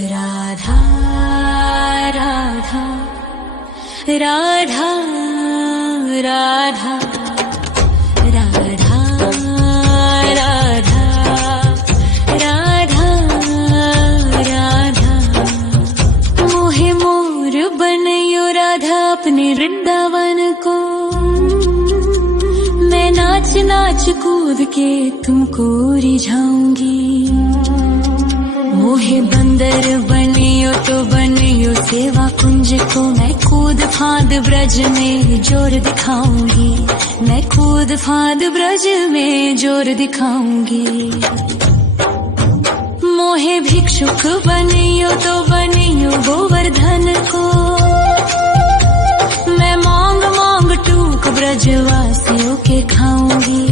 राधा राधा राधा राधा राधा राधा राधा राधा मोहे मोर बनयो राधा अपने वृंदावन को। मैं नाच नाच कूद के तुमको रिझाऊंगी। मोहे बंदर बनियो तो बनियो सेवा कुंज को। मैं कूद फांद ब्रज में जोर दिखाऊंगी। मैं कूद फांद ब्रज में जोर दिखाऊंगी। मोहे भिक्षुक बनियो तो बनियो गोवर्धन को। मैं मांग मांग टूक ब्रजवासियों के खाऊंगी।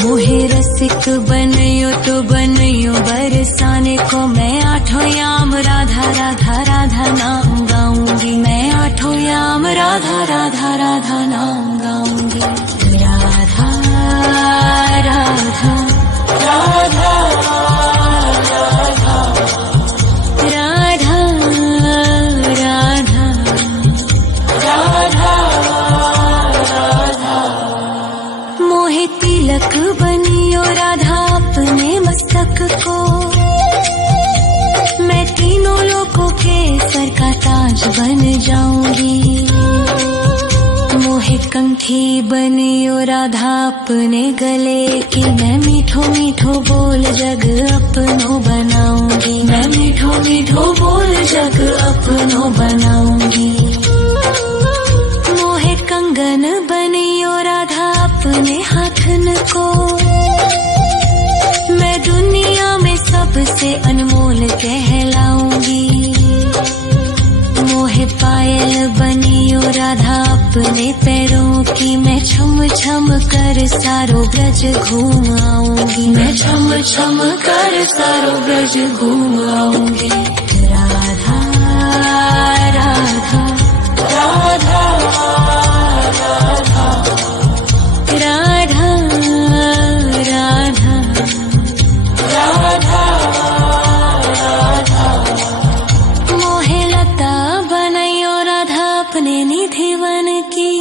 मोहे रसिक बनियो तो बनियो बरसाने को। मैं आठों याम राधा राधा राधा नाम गाऊंगी। मैं आठों याम राधा राधा राधा नाम गाऊंगी। राधा राधा राधा राधा राधा राधा राधा। मोहे तिलक बनियो राधा अपने मस्तक को। मैं तीनों लोगों के सर का ताज बन जाऊंगी। मोहे कंठी बनियो राधा अपने गले की। मैं मीठो मीठो बोल जग अपनो बनाऊंगी। मैं मीठो मीठो बोल जग अपनो बनाऊंगी। मोहे कंगन बनियो राधा अपने हाथन को। मैं दुनिया में सबसे अनमोल कहलाऊंगी। मोहे पायल बनियो राधा अपने पैरों की। मैं छम छम कर सारो ब्रज घूम आऊंगी। मैं छम छम कर सारो ब्रज घूम आऊंगी। राधा राधा राधा राधा राधा राधा राधा। मोहे लता बनयो राधा अपने निधि वन की।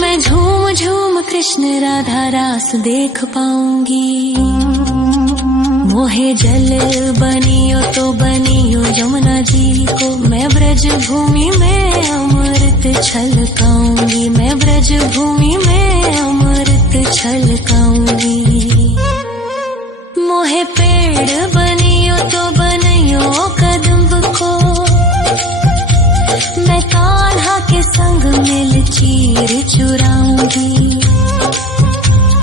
मैं झूम झूम कृष्ण राधा रास देख पाऊंगी। मोहे जल बनियो तो बनियो यमुना जी को। मैं ब्रज भूमि में अमृत छलकाऊंगी। मैं ब्रज भूमि में अमृत छलकाऊंगी। मोहे पेड़ बनियो तो बनियो कदम्ब को। मैं कान्हा के संग मिल चीर चुराऊंगी।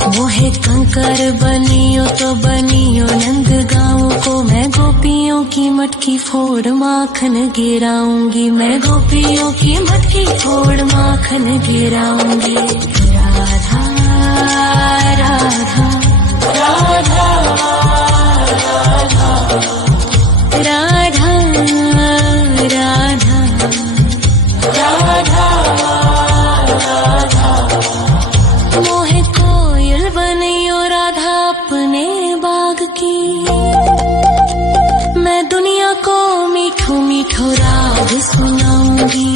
मोहे कंकर बनियो तो बनियो नंद गाँव को। मैं गोपियों की मटकी फोड़ माखन गिराऊंगी। मैं गोपियों की मटकी फोड़ माखन गिराऊंगी। राधा राधा राधा राधा राधा राधा राधा। मोहे कोयल बनियो राधा अपने बाग की। मैं दुनिया को मीठो मीठो राग सुनाऊंगी।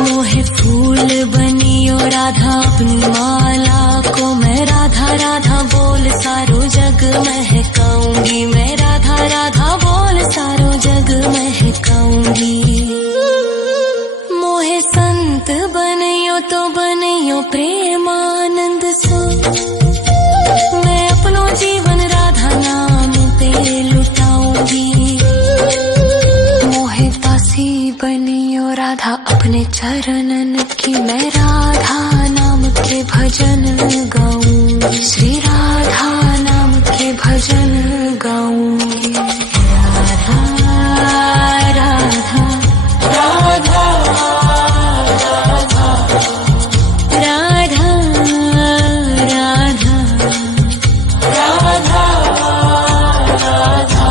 मोहे फूल बनियो राधा अपनी माला को। मैं राधा राधा बोल सारो जग महकाऊंगी। मैं राधा राधा बोल सारो जग महकाऊंगी। मोहे संत बनियो तो बनियो प्रेमानंद सो। मैं अपनो जीवन राधा नाम पे लुटाऊंगी। मोहे दासी बनियो राधा अपने चरणन की। मैं राधा नाम के भजन गाऊंगी। श्री राधा नाम के भजन गाऊंगी। राधा राधा राधा राधा राधा राधा राधा।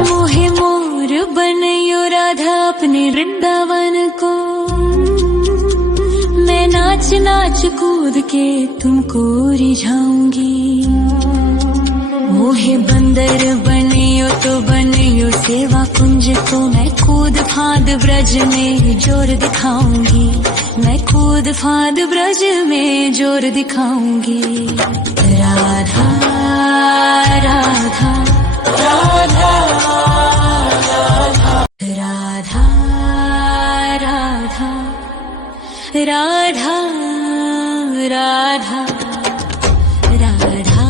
मोहे मोर बनयो राधा अपने वृंदावन को। मैं नाच नाच कूद के तुमको रिझाऊंगी। मोहे बंदर बनियो तो बनियो सेवा कुंज को मैं कूद फाद ब्रज में जोर दिखाऊंगी, मैं कूद फाद ब्रज में जोर दिखाऊंगी। राधा राधा राधा राधा राधा राधा राधा राधा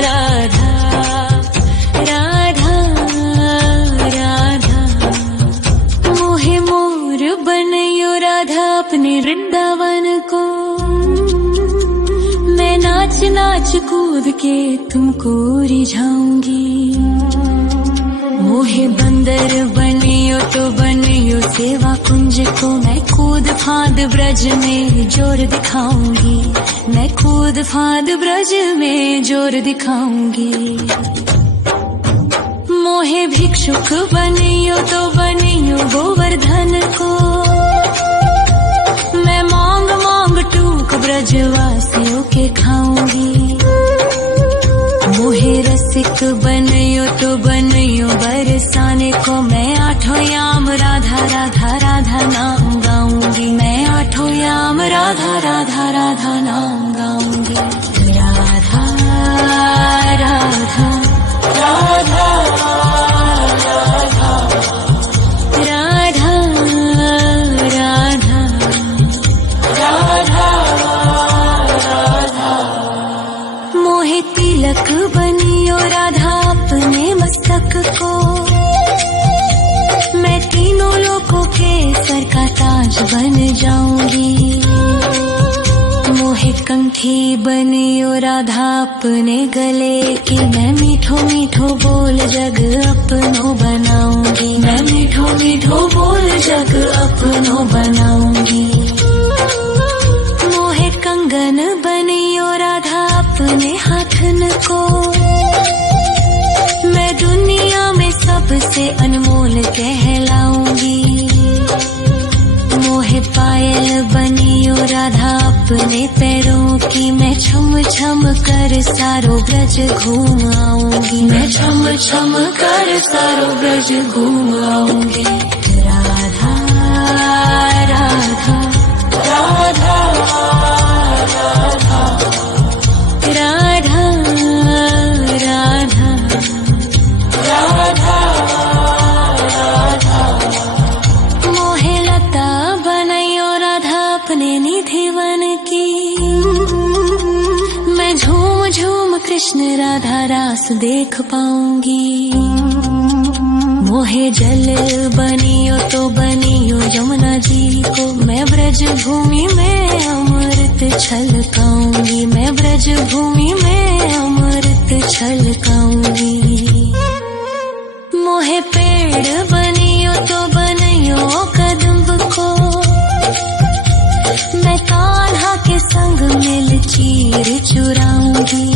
राधा राधा राधा मोहे मोर बनयो राधा अपने वृंदावन को, मैं नाच नाच कूद के तुमको रिझाऊंगी। मोहे बंदर बनियो तो बनियो सेवा कुंज को मैं कूद फाद ब्रज में जोर दिखाऊंगी, मैं कूद फाद ब्रज में जोर दिखाऊंगी। मोहे भिक्षुक बनियो तो बनियो गोवर्धन को, मैं मांग मांग टूक ब्रजवासियों के खाऊंगी। मोहे रसिक बनियो तो बनियो बरसाने को, मैं आठों याम राधा राधा राधा नाम गाऊंगी, मैं आठों याम राधा राधा राधा नाम गाऊंगी। राधा राधा राधा राधा राधा राधा राधा मोहे तिलक बनियो राधा अपने मस्तक को, मैं तीनों लोगों के सर का ताज बन जाऊंगी। मोहे कंठी बनियो राधा अपने गले की, मैं मीठो मीठो बोल जग अपनो बनाऊंगी, मैं मीठो मीठो बोल जग अपनो बनाऊंगी। मोहे कंगन बनियो राधा अपने हाथन को, मैं दुनिया में सबसे अनमोल कहलाऊंगी। मोहे पायल बनियो राधा अपने पैरों की, मैं छम छम कर सारो ब्रज घूम आऊंगी, मैं छम छम कर सारो ब्रज घूम आऊंगी। राधा राधा राधा राधा राधा राधा राधा मोहे लता बनयो राधा अपने निधिवन की, मैं झूम झूम कृष्ण राधा रास देख पाऊंगी। मोहे जल बनियो तो बनियो यमुना जी को, मैं ब्रज भूमि में अमृत छलकाऊंगी, मैं ब्रज भूमि में अमृत छलकाऊंगी। मोहे पेड़ बनियो तो बनियो कदम्ब को, मैं कान्हा के संग मिल चीर चुराऊंगी।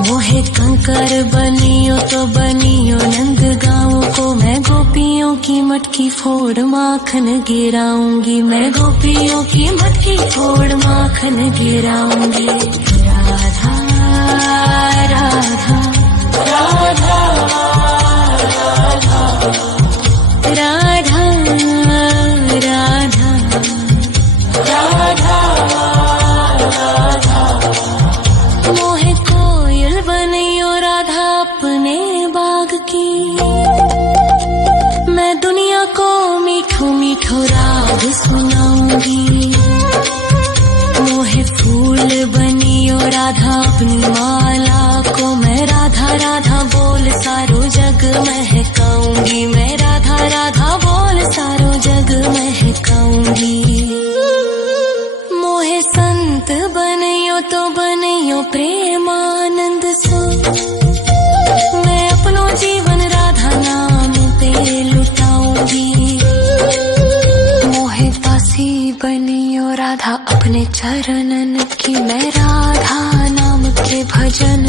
मोहे कंकर बनियो तो बनियो नंद गाँव को, मैं गोपियों की मटकी फोड़ माखन गिराऊंगी, मैं गोपियों की मटकी फोड़ माखन गिराऊंगी। राधा राधा राधा राधा राधा राधा राधा मोहे कोयल बनियो राधा अपने बाग की, मैं दुनिया को मीठो मीठो राग सुनाऊंगी। मोहे फूल बनियो राधा अपनी माला को, मैं राधा राधा बोल सारो जग महकाऊंगी, मैं राधा राधा बोल सारो जग महकाऊंगी। मोहे संत बनियो तो बनियो प्रेमानंद सो, मैं अपनो जीवन राधा नाम पे लुटाऊंगी। मोहे दासी बनियो राधा अपने चरणन की, मैं राधा नाम के भजन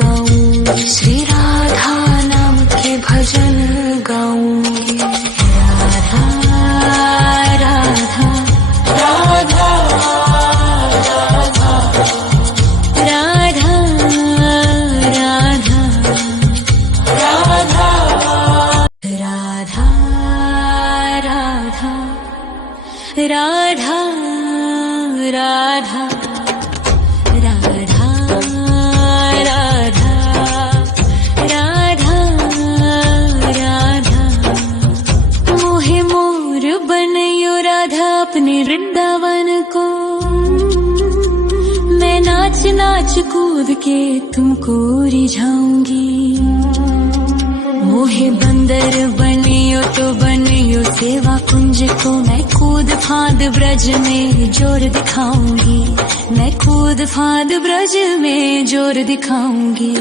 गाऊंगी, श्री राधा नाम के भजन गाऊंगी। राधा राधा राधा राधा राधा नाच कूद के तुमको रिझाऊंगी। मोहे बंदर बनियो तो बनियो सेवा कुंज को, मैं कूद फांद ब्रज में जोर दिखाऊंगी। मैं कूद फांद ब्रज में जोर दिखाऊंगी।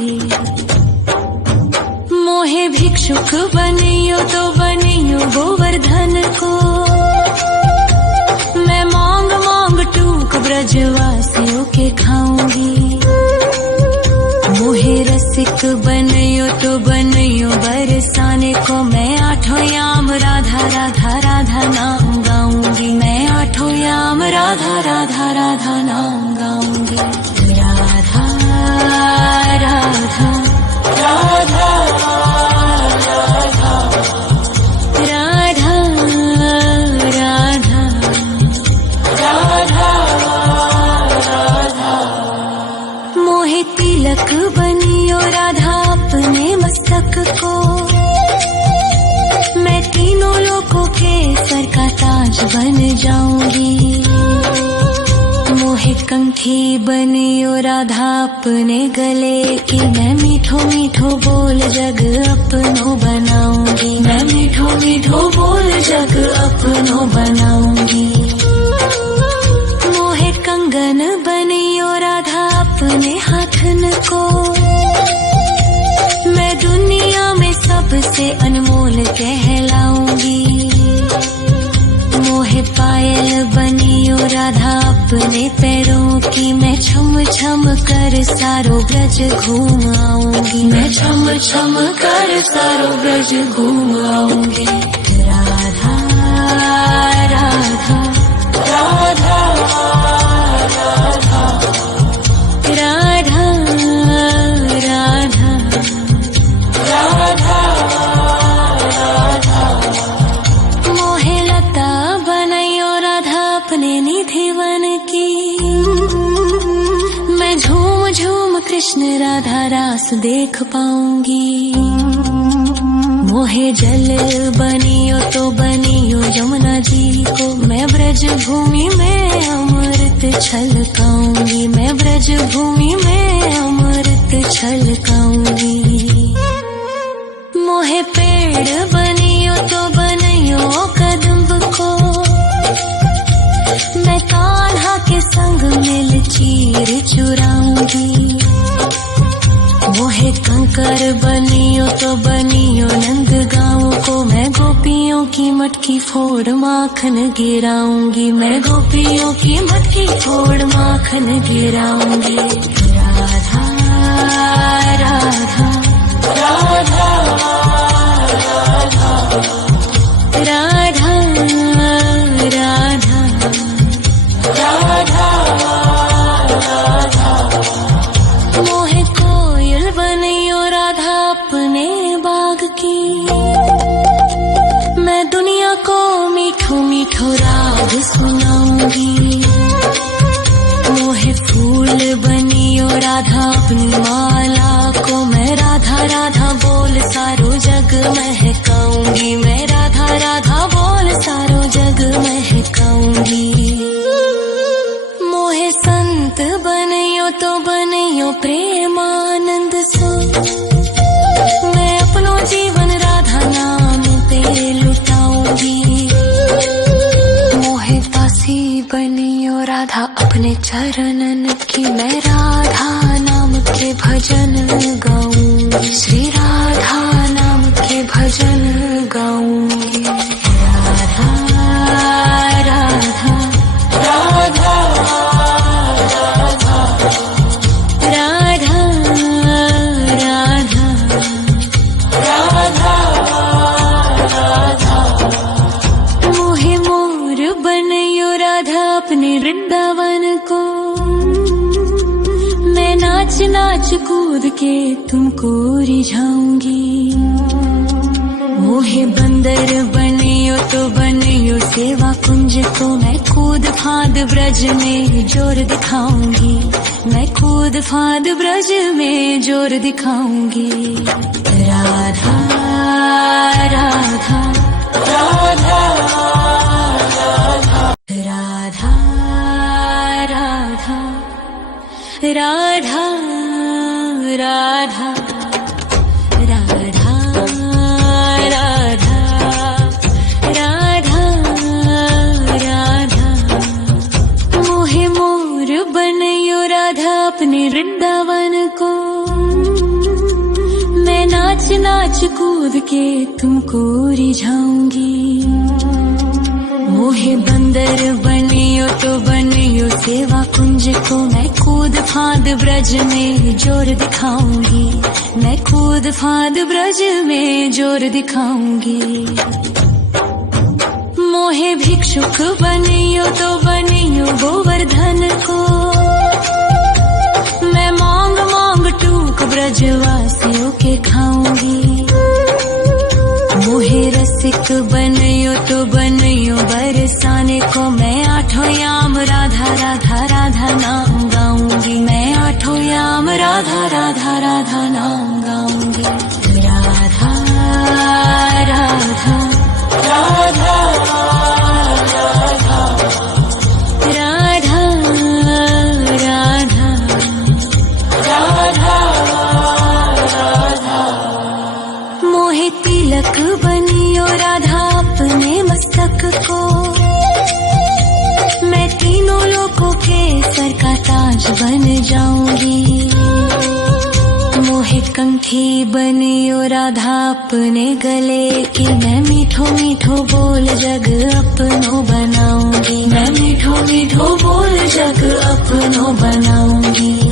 मोहे भिक्षुक बनियो तो बनियो गोवर्धन को, मैं मांग मांग टूक ब्रजवासियों के खाऊंगी। मोहे रसिक बनियो तो बनियो बरसाने को, मैं आठों याम राधा राधा राधा नाम गाऊंगी। मैं आठों याम राधा राधा राधा नाम गाऊंगी। राधा राधा राधा तिलक बनियो राधा अपने मस्तक को, मैं तीनों लोगों के सर का ताज बन जाऊंगी। मोहे कंठी बनियो राधा अपने गले की, मैं मीठो मीठो बोल जग अपनो बनाऊंगी। मैं मीठो मीठो बोल जग अपनो बनाऊंगी। मोहे कंगन बनियो राधा अपने हाथन को, मैं दुनिया में सबसे अनमोल कहलाऊंगी। मोहे पायल बनियो राधा अपने पैरों की, मैं छम छम कर सारो ब्रज घूम आऊंगी। मैं छम छम कर सारो ब्रज घूम आऊंगी। राधा राधा राधा राधा राधा राधा राधा। मोहे लता बनायो राधा अपने निधि वन की, मैं झूम झूम कृष्ण राधा रास देख पाऊंगी। मोहे जल बनियो तो बनियो यमुना जी को, मैं ब्रज भूमि में अमृत छलकाऊंगी। मैं ब्रज भूमि में अमृत छलकाऊंगी। मोहे पेड़ बनियो तो बनियो कदम्ब को, मैं कान्हा के संग मिल चीर चुराऊंगी। मोहे कंकर बनियो तो बनियो नंद गाँव को, मैं गोपियों की मटकी फोड़ माखन गिराऊंगी। मैं गोपियों की मटकी फोड़ माखन गिराऊंगी। राधा राधा राधा राधा राधा राधा राधा। मोहे कोयल बनियो राधा अपने बाग की, मैं दुनिया को मीठो मीठो राग सुनाऊंगी। मोहे फूल बनियो राधा अपनी माला को, मैं राधा राधा बोल सारो जग महकाऊंगी। मैं राधा राधा बोल सारो जग महकाऊंगी। मोहे संत बनियो तो बनियो प्रेमानंद सो, मैं अपनो जीवन राधा नाम पे लुटाऊंगी। मोहे दासी बनियो राधा अपने चरणन की, मैं राधा नाम के भजन गाऊंगी। श्री राधा नाम के भजन गाऊंगी। राधा राधा राधा राधा राधा राधा राधा राधा। मोहे मोर बनियो राधा अपने वृंदावन को, मैं नाच नाच कूद के तुमको रिझाऊंगी। मोहे बंदर बनियो तो बनियो सेवा कुंज को, मैं कूद फांद ब्रज में जोर दिखाऊंगी। मैं कूद फांद ब्रज में जोर दिखाऊंगी। राधा राधा राधा राधा राधा राधा राधा राधा राधा राधा राधा मोहे मोर बनयो राधा अपने वृंदावन को मैं नाच नाच कूद के तुमको रिझाऊंगी मोहे बंदर बनियो तो बनियो सेवा कुंज को मैं कूद फांद ब्रज में जोर दिखाऊंगी मैं कूद फांद ब्रज में जोर दिखाऊंगी मोहे भिक्षुक बनियो तो बनियो गोवर्धन को मैं मांग मांग टूक ब्रजवासियों के खाऊंगी मोहे रसिक बनियो तो बनियो बरसाने को मैं आठों याम राधा राधा राधा नाम गाऊंगी मैं आठों याम राधा राधा राधा नाम गाऊंगी राधा राधा राधा राधा राधा राधा राधा राधा मोहे तिलक बनियो राधा अपने मस्तक को मैं तीनों लोगों के सर का ताज बन जाऊंगी मोहे कंठी बनियो राधा अपने गले की मैं मीठो मीठो बोल जग अपनो बनाऊंगी मैं मीठो मीठो बोल जग अपनो बनाऊंगी